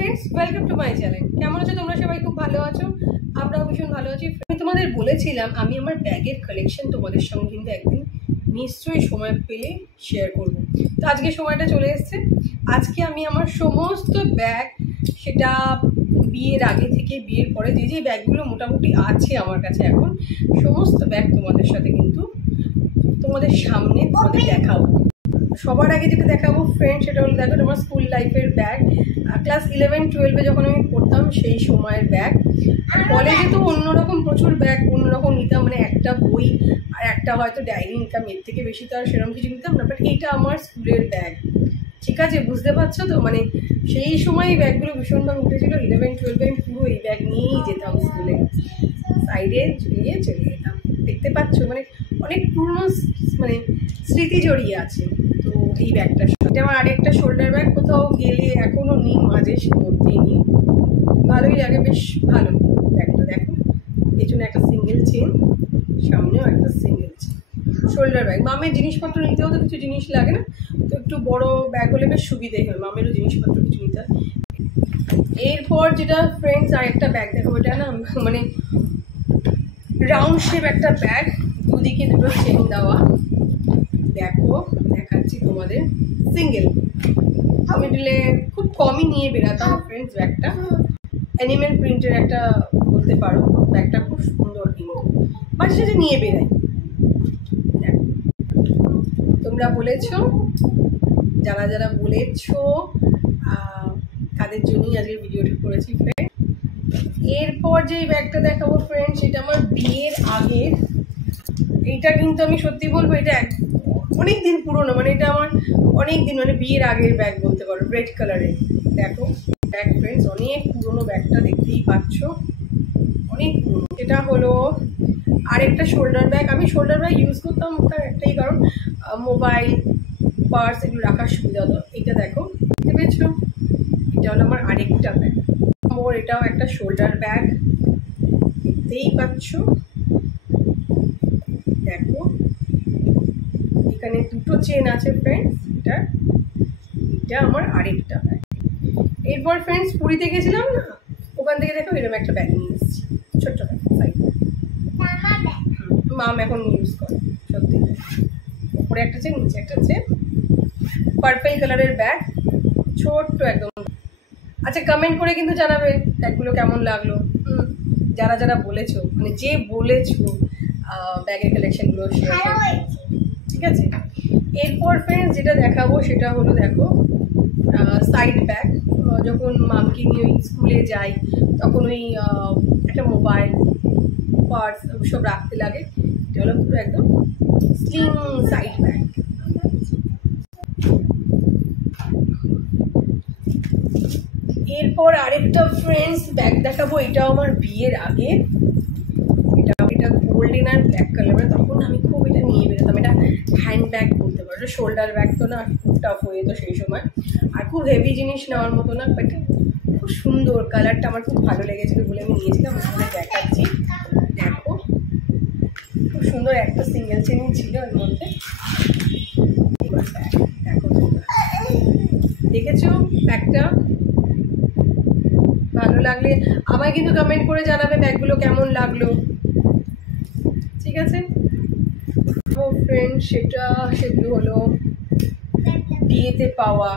Friends, welcome to my channel. কেমন আছো তোমরা? সবাই খুব ভালো আছো, আমরাও ভীষণ ভালো আছি। আমি তোমাদের বলেছিলাম আমি আমার ব্যাগের কালেকশন তোমাদের সঙ্গে কিন্তু একদিন নিশ্চয়ই সময় পেলে শেয়ার করব। তো আজকে সময়টা চলে এসছে। আজকে আমি আমার সমস্ত ব্যাগ, সেটা বিয়ের আগে থেকে বিয়ের পরে যে যে ব্যাগগুলো মোটামুটি আছে আমার কাছে এখন, সমস্ত ব্যাগ তোমাদের সাথে কিন্তু তোমাদের সামনে তোমাদের দেখাবো। সবার আগে যেটা দেখাবো ফ্রেন্ড, সেটা হলো দেখো তোমার স্কুল লাইফের ব্যাগ। ক্লাস 11-12 যখন আমি পড়তাম সেই সময়ের ব্যাগ। কলেজে তো অন্যরকম প্রচুর ব্যাগ অন্যরকম নিতাম, মানে একটা বই আর একটা হয়তো ডায়েরি নিতাম, এর থেকে বেশি তো আর সেরকম কিছু নিতাম না। বাট এইটা আমার স্কুলের ব্যাগ, ঠিক আছে? বুঝতে পারছো তো? মানে সেই সময় এই ব্যাগগুলো ভীষণভাবে উঠেছিল। 11-12 আমি পুরো এই ব্যাগ নিয়েই যেতাম স্কুলে, সাইডে ঝুলিয়ে চলে যেতাম। দেখতে পাচ্ছ মানে অনেক পুরনো মানে স্মৃতি জড়িয়ে আছে। তো এই ব্যাগটার সাথে আমার আরেকটা শোল্ডার ব্যাগ, কোথাও গেলে এখনও নিই, মাঝে মধ্যেই নিই, ভালোই লাগে, বেশ ভালো ব্যাগটা। দেখো পেছনে একটা সিঙ্গেল চেন, সামনেও একটা সিঙ্গেল চেন। শোল্ডার ব্যাগ, মামের জিনিসপত্র নিতেও তো কিছু জিনিস লাগে না, তো একটু বড় ব্যাগ হলে বেশ সুবিধাই হয়, মামেরও জিনিসপত্র কিছু নিতে হয়। এরপর যেটা ফ্রেন্ডস আরেকটা ব্যাগ দেখো, এটা না মানে রাউন্ড শেপ একটা ব্যাগ, দুদিকে দুটো চেন দেওয়া। দেখো দেখাচ্ছি তোমাদের, সিঙ্গেল। আমি দিলে খুব কমই নিয়ে বেরাতাম ফ্রেন্ডস ব্যাগটা। অ্যানিমেল প্রিন্টের একটা বলতে পারো, ব্যাগটা খুব সুন্দর, কিন্তু মাঝে সাঝে নিয়ে বেরাই। তোমরা বলেছো, যারা যারা বলেছো তাদের জন্যই আজকে ভিডিওটি করেছি ফ্রেন্ড। এরপর যে ব্যাগটা দেখাবো ফ্রেন্ড, সেটা আমার বিয়ের আগের। এইটা কিন্তু আমি সত্যি বলবো, এটা অনেক দিন পুরোনো, মানে এটা আমার অনেক দিন, মানে বিয়ের আগের ব্যাগ বলতে পারো, রেড কালারের। দেখো ব্যাগ ফ্রেন্ডস, অনেক পুরোনো ব্যাগটা, দেখতেই পাচ্ছ অনেক পুরোনো। এটা হলো আরেকটা শোল্ডার ব্যাগ। আমি শোল্ডার ব্যাগ ইউজ করতাম তার একটাই কারণ, মোবাইল, পার্স এগুলো রাখার সুবিধা হতো। এটা দেখো, দেখতে পেয়েছো? এটা হলো আমার আরেকটা ব্যাগ। এটাও একটা শোল্ডার ব্যাগ, দেখতেই পাচ্ছ। দেখো এখানে দুটো চেন আছে ফ্রেন্ডস। এটা আমার আরেকটা ব্যাগ। এরপর ফ্রেন্ডস পুরীতে গেছিলাম না, ওখান থেকে দেখো এরকম একটা ব্যাগ নিয়ে এসেছি, ছোট্ট ব্যাগ, সাইড মাম এখন ইউজ করে। সত্যি উপরে একটা চেন, নিচে একটা চেন, পার্পল কালারের ব্যাগ, ছোট্ট একদম। আচ্ছা কমেন্ট করে কিন্তু জানাবে ব্যাগগুলো কেমন লাগলো। যারা যারা বলেছো, মানে যে বলেছো ব্যাগের কালেকশনগুলো শেয়ার করো, ঠিক আছে? এরপর ফ্রেন্ডস যেটা দেখাবো সেটা হলো দেখো সাইড ব্যাগ। যখন মামকে নিয়ে ওই স্কুলে যাই, তখন ওই একটা মোবাইল, পার্স সব রাখতে লাগে। এটা হলো পুরো একদম স্লিম সাইড ব্যাগ। এরপর আরেকটা ফ্রেন্ডস ব্যাগ দেখাবো, এটাও আমার বিয়ের আগে। এটা গোল্ডেন আর ব্ল্যাক কালার, তখন আমি খুব এটা নিয়ে বেরোতাম। এটা হ্যান্ড ব্যাগ বলতে পারো, শোল্ডার ব্যাগ তো না, খুব টাফ হয়ে যেত সেই সময়, আর খুব হেভি জিনিস নেওয়ার মতো না, বাট খুব সুন্দর, কালারটা আমার খুব ভালো লেগেছিলো বলে আমি নিয়েছিলাম। ওখানে দেখাচ্ছি, দেখো খুব সুন্দর, একটা সিঙ্গেল চেনই ছিল এর মধ্যে। এবার ব্যাগ দেখো, দেখেছো ব্যাগটা? ভালো লাগলে আমায় কিন্তু কমেন্ট করে জানাবে ব্যাগগুলো কেমন লাগলো, ঠিক আছে? ও ফ্রেন্ড সেগুলো হলো বিয়েতে পাওয়া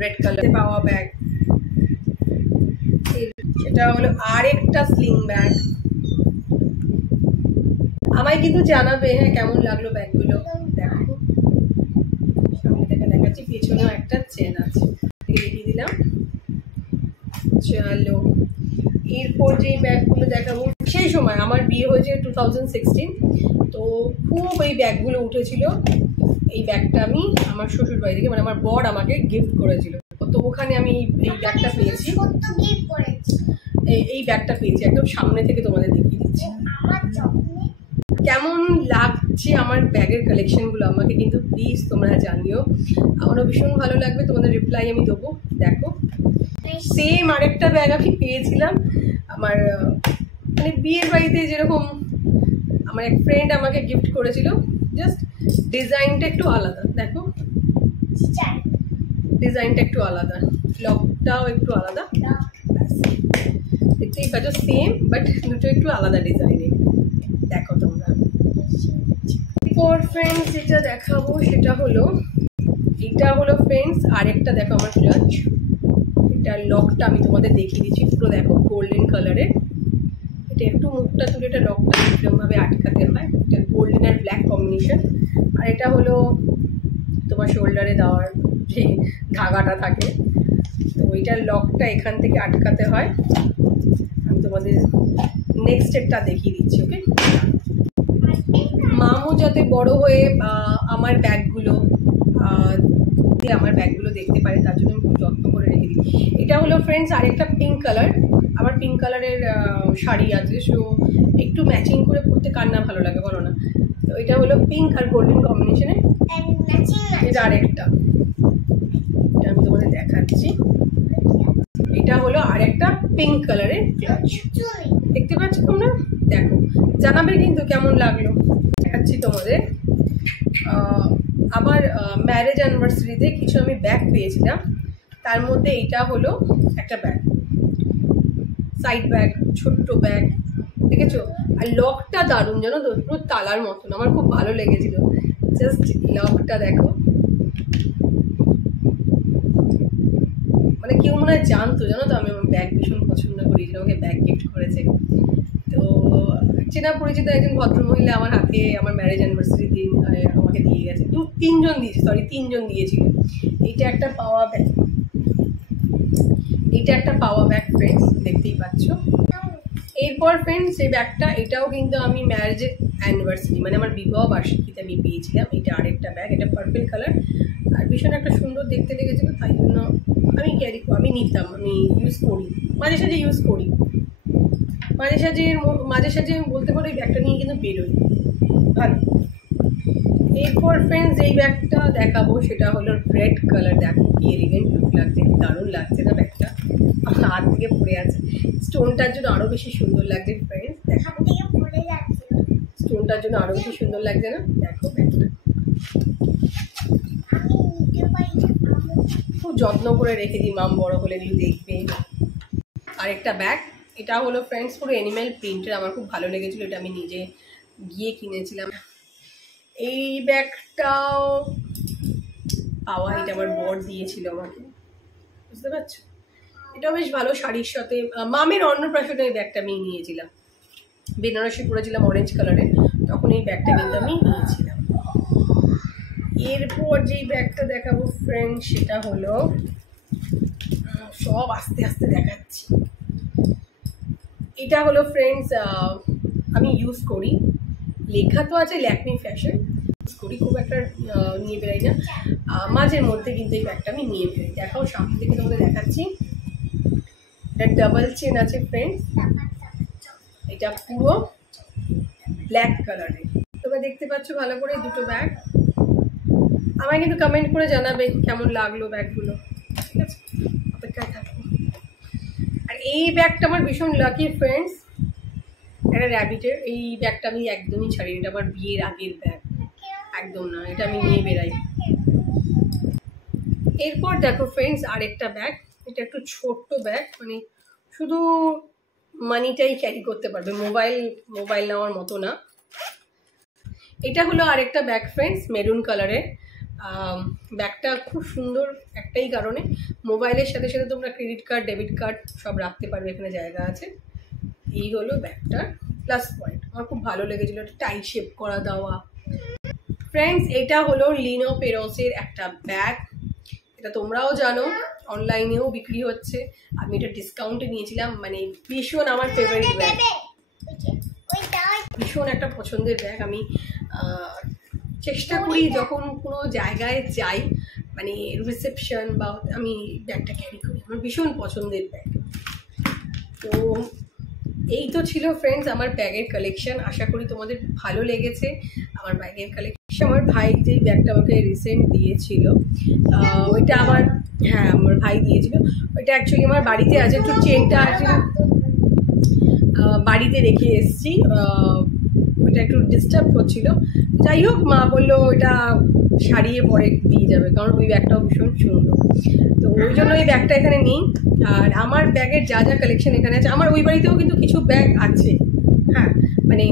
রেড কালারে পাওয়া ব্যাগ। সেটা হলো আরেকটা স্লিং ব্যাগ। আমায় কিন্তু জানাবে হ্যাঁ কেমন লাগলো ব্যাগগুলো। দেখো সামনে থেকে দেখাচ্ছি, পেছনেও একটা চেন আছে, দেখিয়ে দিলাম। চলো এরপর যে ব্যাগগুলো দেখাবো, সেই সময় আমার বিয়ে হয়েছে 2016, তো খুব এই ব্যাগগুলো উঠেছিল। এই ব্যাগটা আমি আমার শ্বশুর বাড়ি থেকে, মানে আমার বর আমাকে গিফট করেছিল, তো ওখানে আমি এই ব্যাগটা পেয়েছি। এই ব্যাগটা পেয়েছি একদম সামনে থেকে, তোমাদের দেখিয়ে দিচ্ছি কেমন লাগছে আমার ব্যাগের কালেকশনগুলো। আমাকে কিন্তু প্লিজ তোমরা জানিও, আমারও ভীষণ ভালো লাগবে, তোমাদের রিপ্লাই আমি দেবো। দেখো সেম আরেকটা ব্যাগ আমি পেয়েছিলাম আমার মানে বিয়ের বাড়িতে, যেরকম আমার এক ফ্রেন্ড আমাকে গিফট করেছিল, জাস্ট ডিজাইনটা একটু আলাদা। দেখো ডিজাইনটা একটু আলাদা, লকটাও একটু আলাদা, দেখতেই পাচ্ছ সেম, বাট দুটো একটু আলাদা ডিজাইনের। দেখো তোমরা। এরপর ফ্রেন্ডস যেটা দেখাবো সেটা হলো, এটা হলো ফ্রেন্ডস আরেকটা দেখো আমার ক্লাচ। এটার লকটা আমি তোমাদের দেখিয়ে দিচ্ছি, পুরো দেখো গোল্ডেন কালারের। এটা একটু মুখটা তুলে এটা লকটা এরকমভাবে আটকাতে হয়, এটা গোল্ডেন আর ব্ল্যাক কম্বিনেশন। আর এটা হলো তোমার শোল্ডারে দেওয়ার যে ধাগাটা থাকে, তো ওইটার লকটা এখান থেকে আটকাতে হয়। আমি তোমাদের নেক্সট স্টেপটা দেখিয়ে দিচ্ছি। ওকে, মামু যাতে বড় হয়ে আমার ব্যাগগুলো দেখতে পারে, তার জন্য আমি খুব যত্ন করে রেখে দিই। এটা হলো ফ্রেন্ডস আরেকটা পিঙ্ক কালার, আমার পিঙ্ক কালারের শাড়ি আছে, সো একটু ম্যাচিং করে পরতে কার না ভালো লাগে বলো না। তো এটা হলো পিঙ্ক আর গোল্ডেন কম্বিনেশনে। এটা আরেকটা, এটা আমি তোমাদের দেখাচ্ছি। এটা হলো আরেকটা পিঙ্ক কালারের ক্লাচ, দেখতে পাচ্ছ তোমরা? দেখো, জানাবে কিন্তু কেমন লাগলো। দেখাচ্ছি তোমাদের। আমার ম্যারেজ অ্যানিভার্সারিতে কিছু আমি ব্যাগ পেয়েছিলাম, তার মধ্যে এইটা হলো একটা ব্যাগ, সাইড ব্যাগ, ছোট্ট ব্যাগ, দেখেছো? আর লকটা দারুণ, জানো তো, পুরো তালার মতন, আমার খুব ভালো লেগেছিল। জাস্ট লকটা দেখো, মানে কেউ মনে হয় জানতো, জানো তো আমি আমার ব্যাগ ভীষণ পছন্দ করি, যে আমাকে ব্যাগ গিফট করেছে। তো চেনা পরিচিত একজন ভদ্রমহিলা আমার হাতে আমার ম্যারেজ অ্যানিভার্সারি দিন আমাকে দিয়ে গেছে। তিনজন দিয়েছিল। এইটা একটা পাওয়া ব্যাগ, ফ্রেন্ডস, দেখতেই পাচ্ছ। এরপর ফ্রেন্ডস এই ব্যাগটা, এটাও কিন্তু আমি ম্যারেজ অ্যানিভার্সারি মানে আমার বিবাহ বার্ষিকীতে আমি পেয়েছিলাম। এটা আরেকটা ব্যাগ, এটা পার্পল কালার, আর ভীষণ একটা সুন্দর দেখতে লেগেছিলো, তাই জন্য আমি নিতাম, আমি ইউজ করি, মাঝে সাঝে ইউজ করি, মাঝে সাঝে আমি বলতে পারো এই ব্যাগটা নিয়ে কিন্তু বেরোই ভালো। এরপর ফ্রেন্ডস এই ব্যাগটা দেখাবো, সেটা হলো রেড কালার। দেখো কি এলিগেন্ট লুক লাগছে, দারুণ লাগছে না ব্যাগটা? আমার হাত থেকে পড়ে আছে, স্টোনটার জন্য আরও বেশি সুন্দর লাগছে ফ্রেন্ডস। দেখো স্টোনটার জন্য আরও বেশি সুন্দর লাগছে না? দেখো ব্যাগটা খুব যত্ন করে রেখে দিই, মাম বড় হলে এগুলো দেখবে। আরেকটা ব্যাগ, এটা হলো ফ্রেন্ডস পুরো অ্যানিম্যাল প্রিন্টের, আমার খুব ভালো লেগেছিলো, এটা আমি নিজে গিয়ে কিনেছিলাম। এই ব্যাগটাও পাওয়া, এটা আমার বর দিয়েছিল আমাকে, বুঝতে পারছো? এটাও বেশ ভালো, শাড়ির সাথে। মামের অন্নপ্রাশনে এই ব্যাগটা আমি নিয়েছিলাম, বেনারসি পরেছিলাম অরেঞ্জ কালারের, তখন এই ব্যাগটা কিন্তু আমি নিয়েছিলাম। এরপর যেই ব্যাগটা দেখাবো ফ্রেন্ড, সেটা হলো, সব আস্তে আস্তে দেখাচ্ছি। এটা হলো ফ্রেন্ডস আমি ইউজ করি, লেখা তো আছে ল্যাকমি ফ্যাশন, ইউজ করি, খুব একটা নিয়ে বেরাই না, মাঝের মধ্যে কিন্তু এই ব্যাগটা আমি নিয়ে বেরোই। দেখাও, সামনে থেকে তোমাদের দেখাচ্ছি। এটা ডাবল চেন আছে ফ্রেন্ডস, এটা পুরো ব্ল্যাক কালারের, তোমরা দেখতে পাচ্ছ ভালো করে দুটো ব্যাগ। আমায় কিন্তু কমেন্ট করে জানাবে কেমন লাগলো ব্যাগগুলো, ঠিক আছে? অপেক্ষায় থাকবো। আর এই ব্যাগটা আমার ভীষণ লাকি ফ্রেন্ডস, একটা র্যাবিটের। এই ব্যাগটা আমি একদমই ছাড়ি, এটা আমার বিয়ের আগের ব্যাগ, একদম না, এটা আমি নিয়ে বেরাই। এরপর দেখো ফ্রেন্ডস আরেকটা ব্যাগ, এটা একটু ছোট্ট ব্যাগ, মানে শুধু মানিটাই ক্যারি করতে পারবে, মোবাইল নেওয়ার মতো না। এটা হলো আরেকটা ব্যাগ ফ্রেন্ডস, মেরুন কালারের। ব্যাগটা খুব সুন্দর একটাই কারণে, মোবাইলের সাথে সাথে তোমরা ক্রেডিট কার্ড, ডেবিট কার্ড সব রাখতে পারবে, এখানে জায়গা আছে। এই হলো ব্যাগটার প্লাস পয়েন্ট, আমার খুব ভালো লেগেছিলো, একটা টাই শেপ করা দেওয়া। ফ্রেন্ডস এটা হলো লিনো পেরোসের একটা ব্যাগ, এটা তোমরাও জানো, অনলাইনেও বিক্রি হচ্ছে, আমি এটা ডিসকাউন্টে নিয়েছিলাম, মানে ভীষণ আমার ফেভারিট ব্যাগ, ভীষণ একটা পছন্দের ব্যাগ। আমি চেষ্টা করি যখন কোনো জায়গায় যাই, মানে রিসেপশন বা, আমি ব্যাগটা ক্যারি করি, আমার ভীষণ পছন্দের ব্যাগ। তো এই তো ছিল ফ্রেন্ডস আমার ব্যাগের কালেকশন, আশা করি তোমাদের ভালো লেগেছে আমার ব্যাগের কালেকশন। আমার ভাই যেই ব্যাগটা আমাকে রিসেন্ট দিয়েছিল, ওইটা আমার ভাই দিয়েছিল, ওইটা অ্যাকচুয়ালি আমার বাড়িতে আছে, একটু চেনটা আছে, বাড়িতে রেখে এসেছি, ওইটা একটু ডিস্টার্ব করছিল, যাই হোক মা বললো ওইটা সারিয়ে পরে দিয়ে যাবে, কারণ ওই ব্যাগটাও ভীষণ সুন্দর। তো ওই জন্য ওই ব্যাগটা এখানে নেই। আর আমার ব্যাগের যা যা কালেকশন এখানে আছে, আমার ওই বাড়িতেও কিন্তু কিছু ব্যাগ আছে, হ্যাঁ, মানে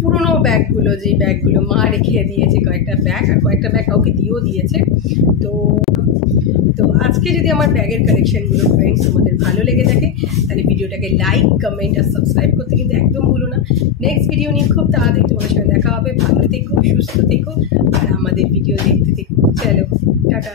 পুরোনো ব্যাগগুলো, যে ব্যাগগুলো মা রেখে দিয়েছে কয়েকটা ব্যাগ, আর কয়েকটা ব্যাগ কাউকে দিয়েও দিয়েছে। তো তো আজকে যদি আমার ব্যাগের কালেকশনগুলো ফ্রেন্ডস তোমাদের ভালো লেগে থাকে, তাহলে ভিডিওটাকে লাইক, কমেন্ট আর সাবস্ক্রাইব করতে কিন্তু একদম ভুলো না। নেক্সট ভিডিও নিয়ে খুব তাড়াতাড়ি তোমাদের সঙ্গে দেখা হবে। ভালো থেকো, সুস্থ থেকো, আর আমাদের ভিডিও দেখতে থেকো। চলো টাটা।